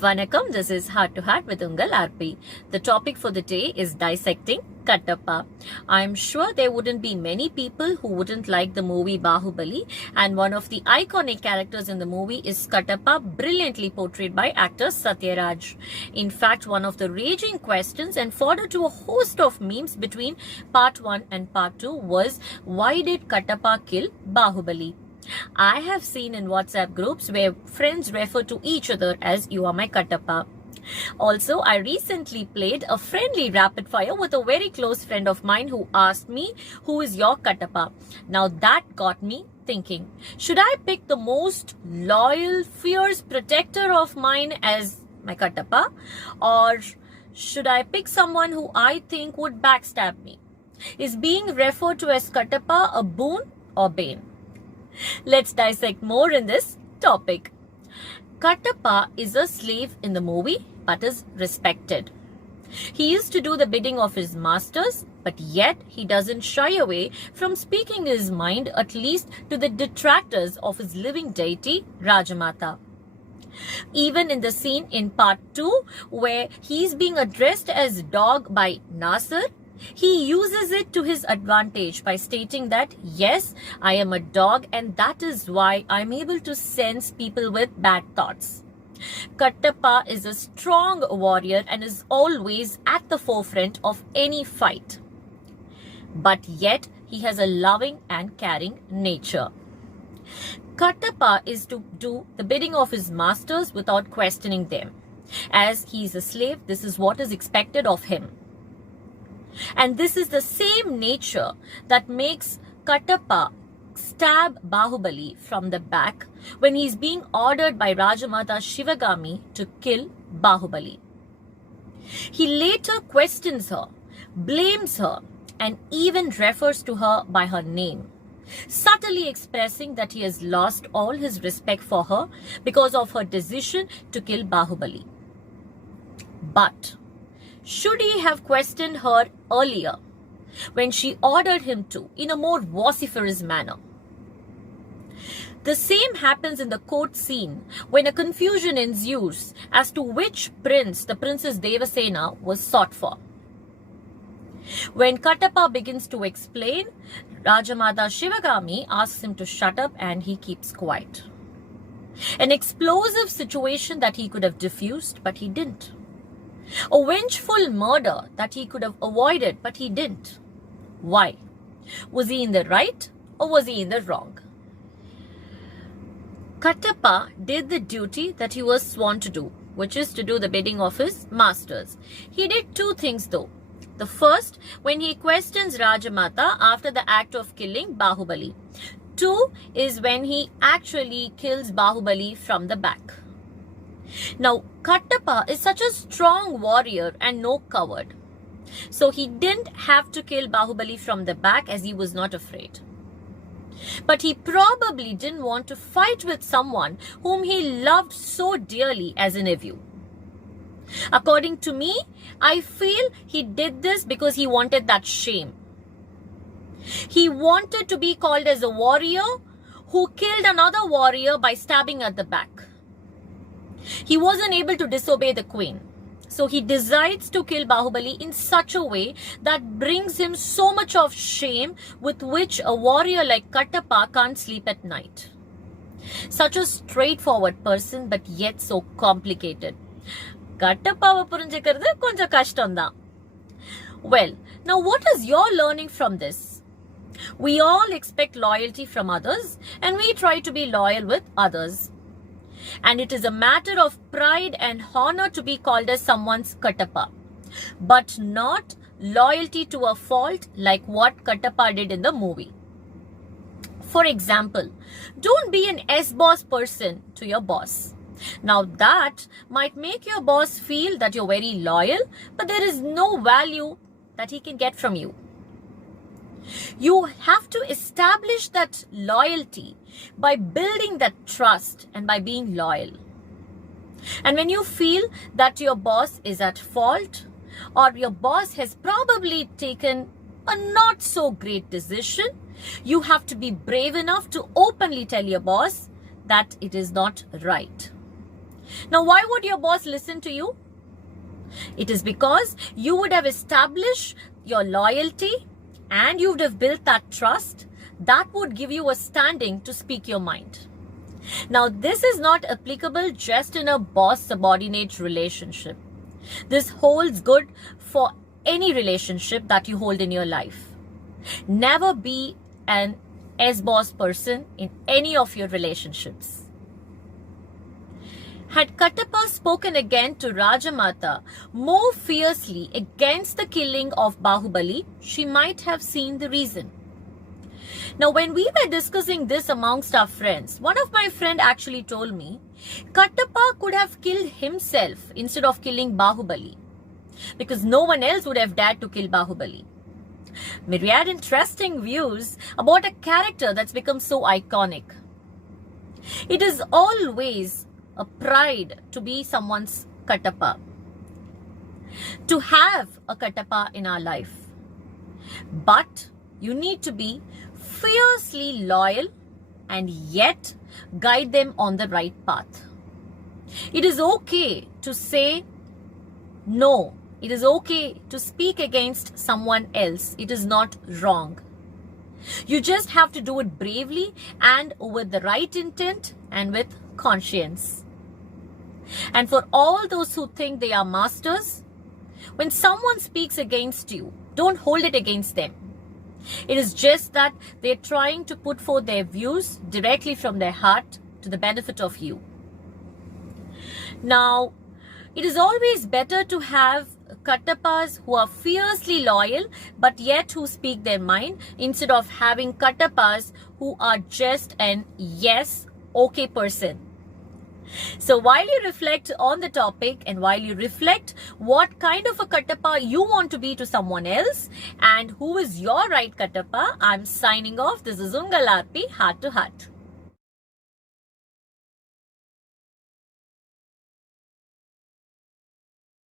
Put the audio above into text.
Vanakkam, this is Heart2Heart with Ungal RP. The topic for the day is Dissecting Kattappa. I'm sure there wouldn't be many people who wouldn't like the movie Bahubali, and one of the iconic characters in the movie is Kattappa, brilliantly portrayed by actor Satyaraj. In fact, one of the raging questions and fodder to a host of memes between part 1 and part 2 was, why did Kattappa kill Bahubali? I have seen in WhatsApp groups where friends refer to each other as "you are my Kattappa." Also, I recently played a friendly rapid fire with a very close friend of mine who asked me, who is your Kattappa? Now that got me thinking, should I pick the most loyal, fierce protector of mine as my Kattappa? Or should I pick someone who I think would backstab me? Is being referred to as Kattappa a boon or bane? Let's dissect more in this topic. Kattappa is a slave in the movie but is respected. He used to do the bidding of his masters, but yet he doesn't shy away from speaking his mind, at least to the detractors of his living deity, Rajamata. Even in the scene in part 2 where he's being addressed as dog by Nasir, he uses it to his advantage by stating that, yes, I am a dog and that is why I'm able to sense people with bad thoughts. Kattappa is a strong warrior and is always at the forefront of any fight. But yet, he has a loving and caring nature. Kattappa is to do the bidding of his masters without questioning them. As he is a slave, this is what is expected of him. And this is the same nature that makes Kattappa stab Bahubali from the back when he is being ordered by Rajamata Shivagami to kill Bahubali. He later questions her, blames her, and even refers to her by her name, subtly expressing that he has lost all his respect for her because of her decision to kill Bahubali. But should he have questioned her earlier, when she ordered him to, in a more vociferous manner? The same happens in the court scene when a confusion ensues as to which prince the Princess Devasena was sought for. When Kattappa begins to explain, Rajamata Shivagami asks him to shut up and he keeps quiet. An explosive situation that he could have diffused, but he didn't. A vengeful murder that he could have avoided, but he didn't. Why? Was he in the right or was he in the wrong? Kattappa did the duty that he was sworn to do, which is to do the bidding of his masters. He did two things though. The first, when he questions Rajamata after the act of killing Bahubali. 2 is when he actually kills Bahubali from the back. Now, Kattappa is such a strong warrior and no coward. So he didn't have to kill Bahubali from the back as he was not afraid. But he probably didn't want to fight with someone whom he loved so dearly as a nephew. According to me, I feel he did this because he wanted that shame. He wanted to be called as a warrior who killed another warrior by stabbing at the back. He wasn't able to disobey the queen. So he decides to kill Bahubali in such a way that brings him so much of shame with which a warrior like Kattappa can't sleep at night. Such a straightforward person but yet so complicated. Kattappawa புரிஞ்சிக்கிறது கொஞ்சம் கஷ்டம்தான். Well, now what is your learning from this? We all expect loyalty from others and we try to be loyal with others. And it is a matter of pride and honor to be called as someone's Kattappa, but not loyalty to a fault like what Kattappa did in the movie. For example, don't be an S-boss person to your boss. Now that might make your boss feel that you're very loyal, but there is no value that he can get from you. You have to establish that loyalty by building that trust and by being loyal. And when you feel that your boss is at fault or your boss has probably taken a not so great decision, you have to be brave enough to openly tell your boss that it is not right. Now, why would your boss listen to you? It is because you would have established your loyalty and you would have built that trust that would give you a standing to speak your mind. Now, this is not applicable just in a boss-subordinate relationship. This holds good for any relationship that you hold in your life. Never be an S-boss person in any of your relationships. Had Kattappa spoken again to Rajamata more fiercely against the killing of Bahubali, she might have seen the reason. Now, when we were discussing this amongst our friends, one of my friends actually told me Kattappa could have killed himself instead of killing Bahubali, because no one else would have dared to kill Bahubali. Myriad interesting views about a character that's become so iconic. It is always a pride to be someone's Kattappa, to have a Kattappa in our life. But you need to be fiercely loyal and yet guide them on the right path. It is okay to say no. It is okay to speak against someone else. It is not wrong. You just have to do it bravely and with the right intent and with conscience. And for all those who think they are masters, when someone speaks against you, don't hold it against them. It is just that they're trying to put forth their views directly from their heart to the benefit of you. Now, it is always better to have Kattappas who are fiercely loyal but yet who speak their mind, instead of having Kattappas who are just an yes, okay person. So while you reflect on the topic and while you reflect what kind of a Kattappa you want to be to someone else and who is your right Kattappa, I'm signing off. This is Ungal RP, Heart to Heart.